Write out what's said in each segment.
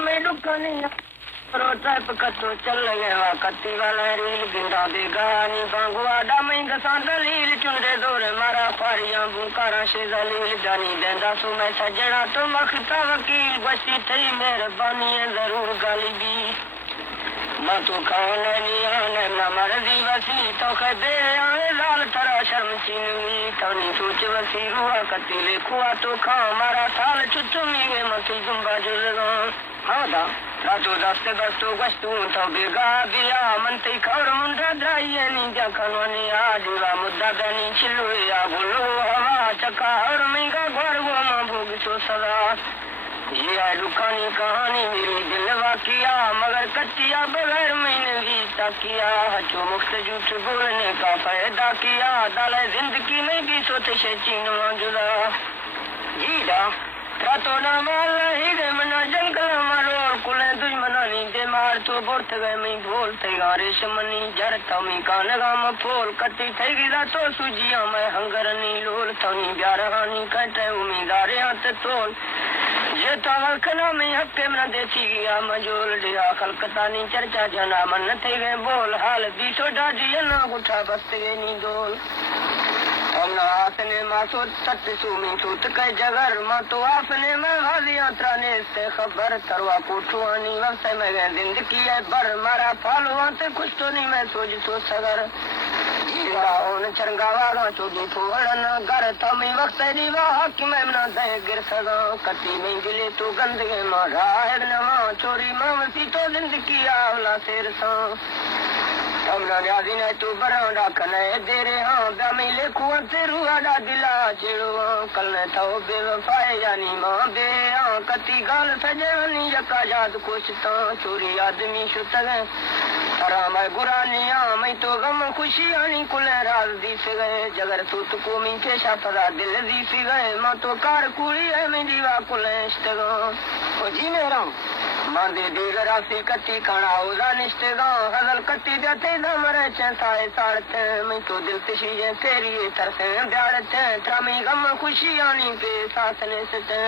में दुकानी रोटा पकतो चल गया कत्ती वाला रील गिंदा दे गानी बांगुआ डामई गसा दलील चुंदे दोरे मारा फारियां बुकारा से दलील जानी देंदा सो मैं सजना तो मखता वकील बसी थई मेहरबानी जरूर गाली दी मां तो खाने नहीं आने ना मर्जी वसी तो कदे आए लाल तरा शर्म चीनवी तनी सोच वसी रुआ कत्ती लेखुआ तो खा मारा साल चुचुमी वे मती जुम्बा जुलगा हाँ दा रातो दस्ते दस्तो गस्तू तो बेगा दिया मनते खौर मुंडा द्राइए नीजा खनवानी आदिवा मुद्दा बनी छिलुए आ बोलो हवा चका और महंगा घर वो मां भोग सो सदा ये है दुखानी कहानी मेरी दिल वाकिया मगर कच्चिया बगैर मैंने भी किया हचो मुक्त झूठ बोलने का फायदा किया डाले जिंदगी में भी सोते से चीनवा जुदा जीदा रातों ना माल ही गए मना जंगल मारो और कुले दुश्मना नी दे मार तो बोलते गए मैं बोलते गारे शमनी जर तमी कान गाम फोल कती थई गिरा तो सुजिया मैं हंगर नी लोल तनी प्यार हानी कटे उम्मीदारे हाथ तोल ये तो वखना में हफ्ते में देती गया मजोल दिया कलकत्ता नी चर्चा जना मन थे गए बोल हाल बीसो डाजी ना उठा बसते गए नी दोल हमना आसने मासो सत सुमी सूत के जगर मा तो आपने में हाजी यात्रा ने से खबर तरवा कोठवानी वक्त में गए जिंदगी है बर मारा फालुआ ते कुछ तो नहीं मैं सोच तो सगर जीराओन चरंगावा चोदी थोड़न घर तमी वक्त दीवा हक में ना दे गिर सगा कती में दिले तो गंदगे मारा है नमा चोरी मामसी तो जिंदगी आवला शेर सा हमना यादी ने तू बरांडा कने दे रे हां बमी लेखुआ ते रुआडा दिला चेड़वा कल ने तो बेवफाए यानी मां बे हां कती गाल सजनी यका याद कुछ ता चोरी आदमी शुतगे आराम गुरानिया मैं तो गम खुशी आनी कुले राज दिस गए जगर तू को मी के शाफरा दिल दिस गए मां तो कार कुड़ी है मैं दीवा कुले इश्तगा ओ जी मेरा मांदे दीग राशि कटी काना उदा निष्ठगा हजल कटी जाते मरे चैताए साड़ते मैं तो दिल तशीजे तेरी तरसे ब्याड़ते त्रामी गम खुशी आनी पे सासने सते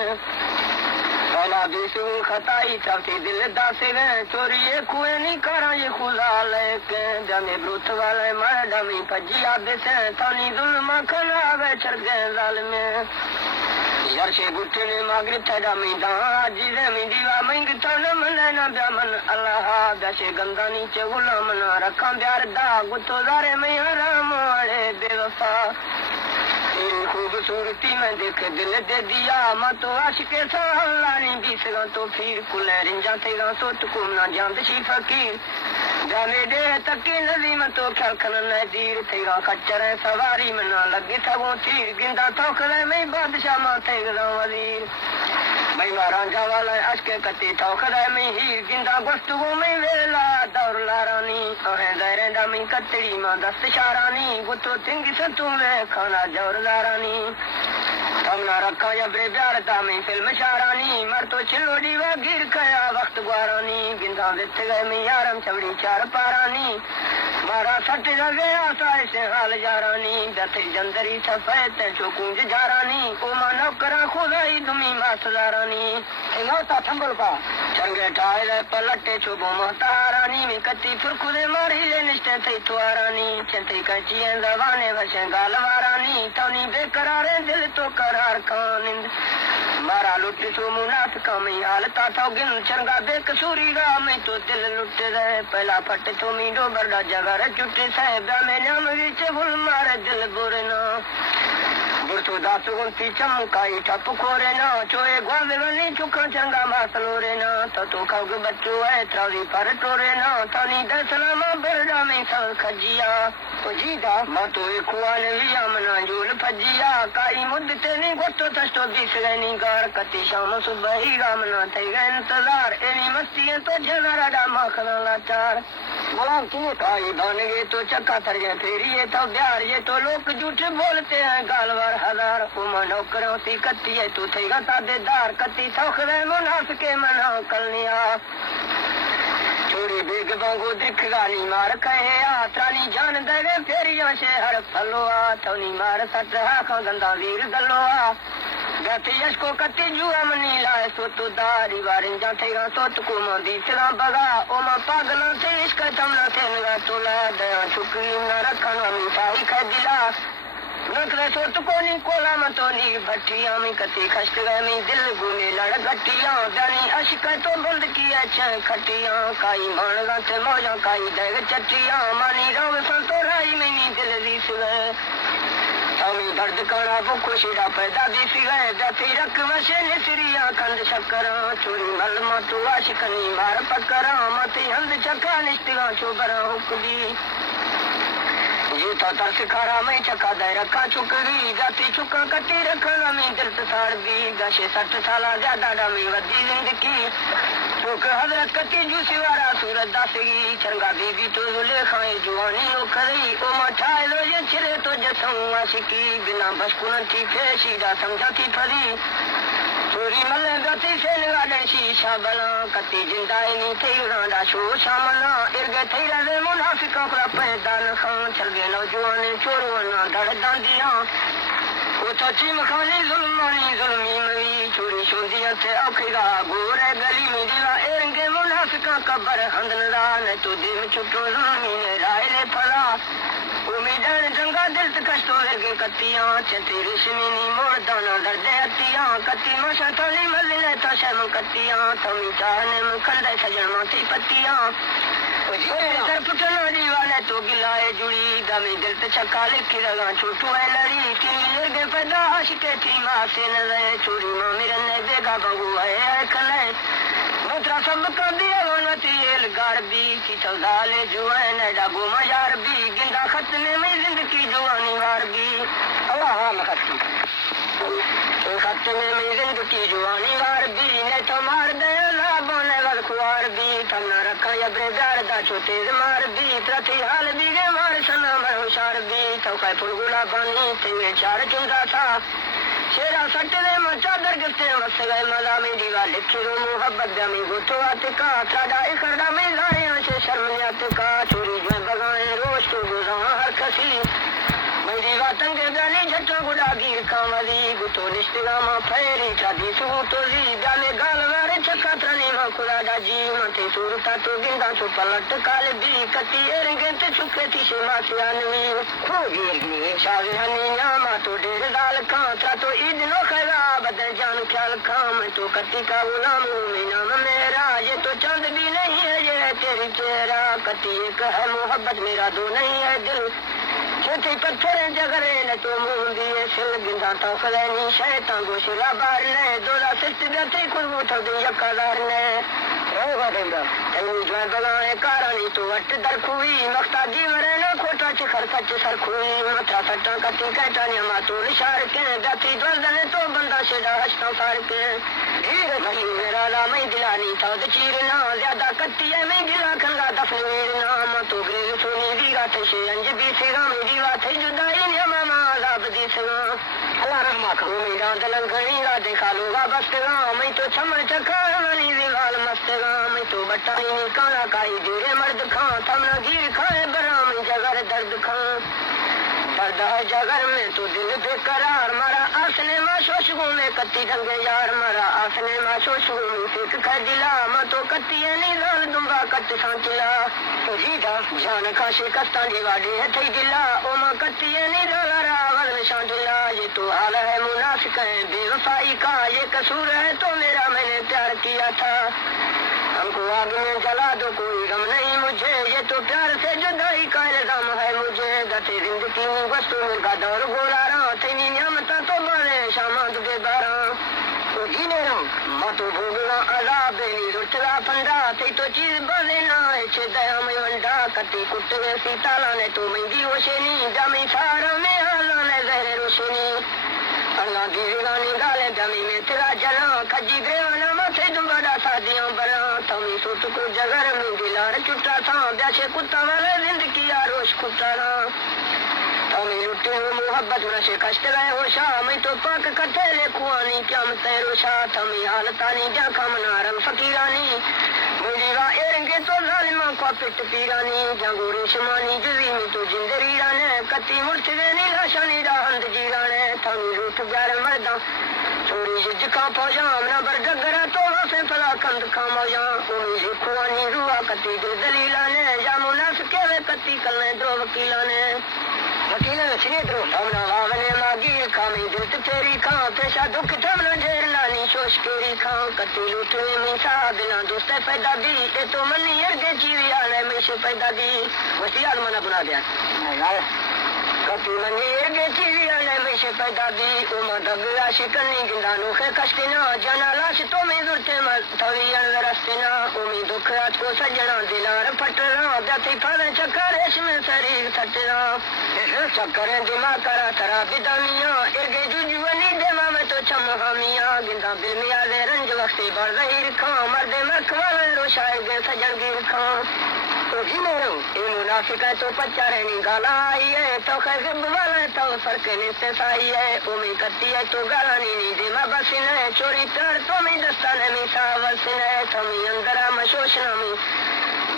पहला बीसू खताई चौथी दिल दासे गए चोरी कुएं नहीं करा ये खुदा लेके जमे ब्रुथ वाले मर डमी फजी आदे से थानी दुल मखन आवे चढ़ गए जाल में यर्शे गुट्टे ने मागरे थड़ा में दा जिसे में दीवा मंग तन मन ना ब्यामन अल्लाह दशे गंगा नीचे गुलाम ना रखा प्यार दा गुतो दारे में हराम वाले बेवफा तेरी खूबसूरती में देख दिल दे दिया मैं तो आशिके सा अल्लाह ने बीसगा तो फिर कुले रिंजा तेगा तो तुकुम ना जान शी फकीर जाने दे तकी नदी में तो ख्याल खन नदीर तेगा खच्चर सवारी में ना लगे थगो तीर गिंदा तो खले में बादशाह मा तेगा वजीर मैं रांझा वाला अशके कती तो खले में हीर गिंदा गुफ्तगू में वेला दौर लारानी आहे दायरे डामी कतरी मा दस्त शारानी गुतो तिंगी से तुम वे खाना जोर लारानी हमना रखा जबरे प्यार दामी फिल्म शारानी मर तो चिल्लो दीवा गिर खया वक्त ग्वारानी गिंदा विथ गए में यारम चवड़ी चार पारानी मारा सट गया साए से हाल जारानी दथे जंदरी सफेद चोकूंज जारानी ओ मानो करा खुदाई दुमी मासदारानी इंगोता थंबल पा चंगे टाइले पलटे चोबो महतारानी में कती फुरकुदे मारी ले निष्ठे थई तुआरानी चंते कंची जवाने वशे गालवारानी तौनी बेकरारे दिल तो करार कानिंद मारा लुट सो मुनाफिका में हालता था गिन चंगा बेकसूरी गा में तो दिल लुट रहे पहला फट तो मीडो बड़ा जगर चुटे साहेब में नाम विच भूल मारे दिल बुरे ना बुरतो दासु गुंती चमकाई ठप खोरे ना चोए ग्वाल गनी चुका चंगा मासलो रे ना तो खाग बच्चो है त्रावी पर टोरे ना तनी दसलामा बरडा में सा खजिया ओ जीदा मा तो एक कुआन लिया मना जोल फजिया काई मुद्दते नहीं गोतो तस्तो दिस गनी गार कति शाम सुबह ही रामना थे गए इंतजार एनी मस्ती है तो जनारा डामा खना लाचार गुलाम किए काई बन गए तो चक्का तर गए फेरी ये तो प्यार ये तो लोग झूठे बोलते हैं गालवार हजार उमा नौकरों सी कत्ती है तू थे ताबेदार कत्ती सौख रहे मुनाफिके मना कलनिया चोरी बेग बांगो दिख गानी मार कहे आ त्रानी जान देवे फेरिया से हर फलो आ तौनी मार सट हा गंदा वीर गलो आ जाते यश को कत्ती जुआ मनी लाए सो तो दारी वारिन जाते गा तो को मंदी सगा बगा ओ मा पागल थे इश्क तमना थे नगा तोला दया छुकरी न रखना मी साई खदिला नकरे सो तो कोनी कोला मतोनी भट्टियां में कत्ती खश्त गए मी दिल गुने लड़ गट्टियां दानी अश्क तो बंद किया छ खटियां काई मानगा ते मौजा काई देग चट्टियां मानी रोव संतो राई में दिल रीस गए स्वामी दर्द करा वो खुशीरा पैदा दिस गए जाती रक वशे निसरिया खंड शक्करा चोरी मल मतु आशिकनी मार पकरा मती हंद चका निष्ठिगा चोबरा हुकदी ये तो तरस खारा मैं चका दे रखा चुकरी जाती चुका कटी रखना मैं दिल तसाड़ दी गशे 60 साला ज्यादा डामी वदी जिंदगी चुक हजरत कटी जूसी वारा सूरत दासगी चंगा बीबी तो जुले खाए जुआनी ओ खरी ओ मठाए लो ये छिरे तो जसऊं आशिकी बिना बसकुन थी फेशीदा समझाती फरी चोरी मले गति से निगाड़े शीशा बना कती जिंदाई नी थी उड़ाड़ा शो शामना इर्गे थी रहे मुनाफिका कुरा पैदा न खान चल गए नौजवान चोरवाना धड़ दांदिया वो तो चीम खानी जुल्मानी जुल्मी मरी चोरी शोंदिया थे औखिगा गोरे गली में दिला इर्गे मुनाफिका कबर हंदनरा न तो दिल छुटो जुल्मी ने राय ले फरा उम्मीदन जंगा दिल कष्टो लगे कत्तियां चती रिश्मिनी मोड़ दाना दर्दे अतियां कत्ती मशा थाली मजले तशम कत्तियां थमी चाहने मुखंडे सजन माथी पत्तियां सर पुटना दीवाने तो गिलाए जुड़ी दमी दिल ते चक्का लिखी रगा छोटू है लड़ी किनी लगे पैदा आशिके थी माँ से न रहे चोरी माँ मेरे ने बेगा बगू है खले मुद्रा सब कर दिया वनती एल गारबी की चौदाले जुए ने डाबू मजार भी गिंदा खतने में जिंदगी जुआनी वार भी अल्लाह हम खत्ती खतने में जिंदगी जुआनी वार भी ने तो मार दे ना बोने वल खुआर भी तम ना रखा या ब्रेगार दा छोटे मार भी प्रति हाल भी जे मार सना मैं होशार भी तो काय फुलगुला बनी ते चार चुंदा था शेरा सटने में चादर गिरते मस गए मजा में दीवा लिखी रो मोहब्बत दमी गोतो आते का सादा इखड़ा में लाए से शर्मियात का चोरी जो बगाए रोज तो गुजा हर कसी मैं दीवा तंगे जाने झटो गुड़ा गिर कामली गुतो निष्ठिगा मा फेरी चादी सु तो जी डाले गाल वारे चक्का त्रनी मा खुला डाजी मते सुरता तो गिंदा तो पलट काल भी कती एरंगे ते चुके थी से मासियानवी खो गिर शादी हनिया मा तो डेर दाल का तो ईद नो खैरा बदल जान ख्याल काम तो कती का गुलाम में नाम मेरा ये तो चंद भी नहीं है ये तेरी चेहरा कती एक है मोहब्बत मेरा दो नहीं है दिल छोटे पत्थर जगरे न तो मुंदी सिल गिंदा तो खलेनी शैतान गोशला बार ने दोला सिस्ट दते कुल उठ दे यकदार ने रोगा देंदा तैनी जो बगाए कारणी तो वट दरखुई मक्ता जीवरे न खोटा चिखर कच्च सरखुई मथा सट्टा कती कहटानी मा तो निशार के दती दर्दने तो बंदा शेदा हस्ता सार के धीरे भली मेरा ला मैं दिलानी था चीरना ज्यादा कत्ती है मैं गिला खंगा दफनेर नाम तो ग्रे सोनी दी रात से अंज भी सेगा दीवा थे जुदाई ने मामा आजाब दी सगा अल्लाह रहमा को मेरा दलन घणी गा देखा लोगा बसगा मैं तो छमर चका मनी दीवाल मस्तगा मैं तो बटाई नी काला काई दूरे मर्द खा तमना गिर खाए बरा मैं जगर दर्द खा दर्द है जगर में तो दिल बेकरार मारा आसने मा शोशगू में कत्ती ढंगे यार मारा आसने मा शोशगू में सिख खदिला मैं तो कत्ती नी लाल दूंगा कत्ती सांचिला तो जीदा जान का शिकस्ता दीवाड़ी है थई दिला ओ मा कत्ती नी लाला रावल में शांतिला ये तो हाल है मुनाफिक है बेवफाई का ये कसूर है तो मेरा मैंने प्यार किया था हमको आग में जला दो कोई गम नहीं मुझे ये तो प्यार से जुदाई का इल्जाम है मुझे गते जिंदगी वस्तु का दौर गोला रहा तेरी नियमता तो बड़े शामा दुबे बारा तो जीने रहा मतो भोगला अजाब नी रुचला फंदा ते तो चीज बने ना छे दया में वंडा कती कुटवे सीताला ने तो मेंदी ओशेनी जामी सारा में हाला ने जहरे रोशनी अल्लाह की गानी गाले जमी में तेरा जना खजी ग्रेवाना माथे दुबारा शादियां बना तमी सुत को जगर में दिलार चुटा था ब्याशे कुत्ता वाले जिंदगी आरोश कुत्ता ना तमी लुटे हो मोहब्बत में से कष्ट गए हो शाह मैं तो पाक कथे ले कुआनी क्या मत रोशा तमी हालतानी जा कमना रंग फकीरानी मेरी वा एरंग लगे तो जालिमा को पिट पीरानी जंगूरी शमानी जुजी में तो जिंदरी राने कत्ती मुर्तदे नी लाशानी राहंद जीराने थानी रूठ ग्यार मर्दा चोरी जिजका पौजाम ना बर डगरा तो से फला कंद खामोजा ओनी लिखवानी रुआ कत्ती दिल दलीलाने या मुनाफिके वे कत्ती कलने द्रो वकीलाने वकीला छने द्रो हमना वावने मागी खामी दिल ते फेरी खां पेशा दुख थमना ढेर लानी शोश केरी खां कत्ती लूटे में सा बिना दोस्त पैदा दी ए तो मनी अर्गे जीवी आने में से पैदा दी वसियाल मना बुला दिया यार कत्ती मनी अर्गे जीवी आने में से पैदा दी उमा दगला शिकनी गिंदानो खे कष्टिना जाना लाश तो में दुरते मत थवी रस्तिना उमी दुख रात को सजना दिलार फटना दती फल चक्कर इसमें शरीर थटना चक्कर दिमाग करा तरा बिदामिया इर्गे जुजुअनी देमा में तो छम हामिया गिंदा बिल मिया दे रंज वक्ती बर रही खां मर्दे मखवाले रोशाए गे सजन गिर खां तो ही मोरू ए मुनाफिक है तो पच्चा रहनी गाला आई है तो खैब वाला तो फर्क निस्ते साई है उमी कत्ती है तो गाला नी दिमा बसिन है चोरी कर तो मी दस्तान में सावसिन है थमी अंदरा मशोशना में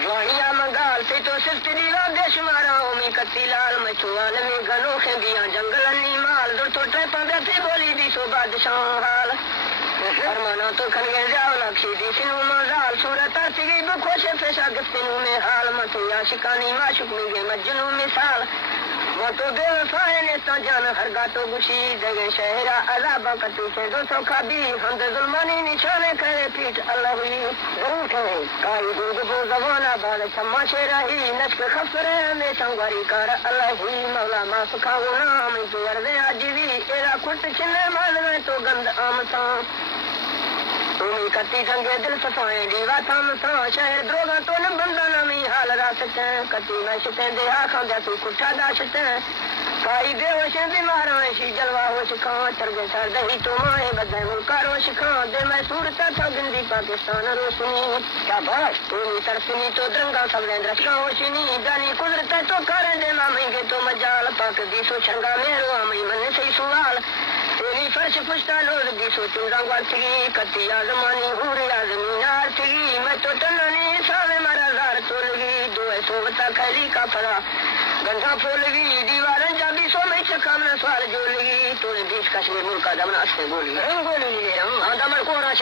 जवानिया मंगाल से तो सिर्फ दीवा देश मारा उमी कत्ती लाल मछुआल में गनो खेगिया जंगल नी माल दो तो ट्रेपा बैठे बोली दी सो बादशाह हाल फरमाना तो खनगे जाओ लक्षी दी सिनु मजाल सूरत सिगी बखोशे फेशा गिफ्तिनु में हाल मतिया शिकानी माशुक में गे मज्जनू मिसाल वो तो बेवफाए ने तो जान हर गातो गुशी जगे शहरा अजाबा कत्ती से दो सौ खाबी हम जुल्मानी निशाने करे पीठ अल्लाह हुई जरूर है काई दूध बो जवाना बाल छम्मा से रही नस्क खफरे में संगवारी कर अल्लाह हुई मौला माफ खाओ नाम तो वर्दे आजीवी एरा कुट छिने मान में तो गंद आमसा उमी कत्ती संगे दिल सफाए दीवा थम सा शहर द्रोगा तो न बंदा नमी हाल रासते कत्ती में शिते दे आखा जाती कुठा दाशते काई बेहोश बीमार ऐसी जलवा हो शिखा चरगे सर दही तो माए बदे मुल्कार हो शिखा दे मैं सूरता था गिंदी पाकिस्तान रोशनी क्या बस तुमी तरसनी तो दरंगा सबले दृष्टा हो शिनी जानी कुदरत तो कर दे मामेंगे तो मजाल पाक दी सो छंगा मेरो आमी मन से सवाल तेरी फर्श पुश्ता लोग दी सो चुंगा वाथी कत्ती आजमानी हूरी आजमीनार थी मैं तो टननी सावे मारा जार तोलगी दो ऐसो बता खैली का फरा गंधा फूलगी दीवारन जाबी सो में चकामना सवाल जोलगी तोने बीच कश्मीर मुल्का दमना अस्ते बोली रंग बोली ले रंग दमन कोना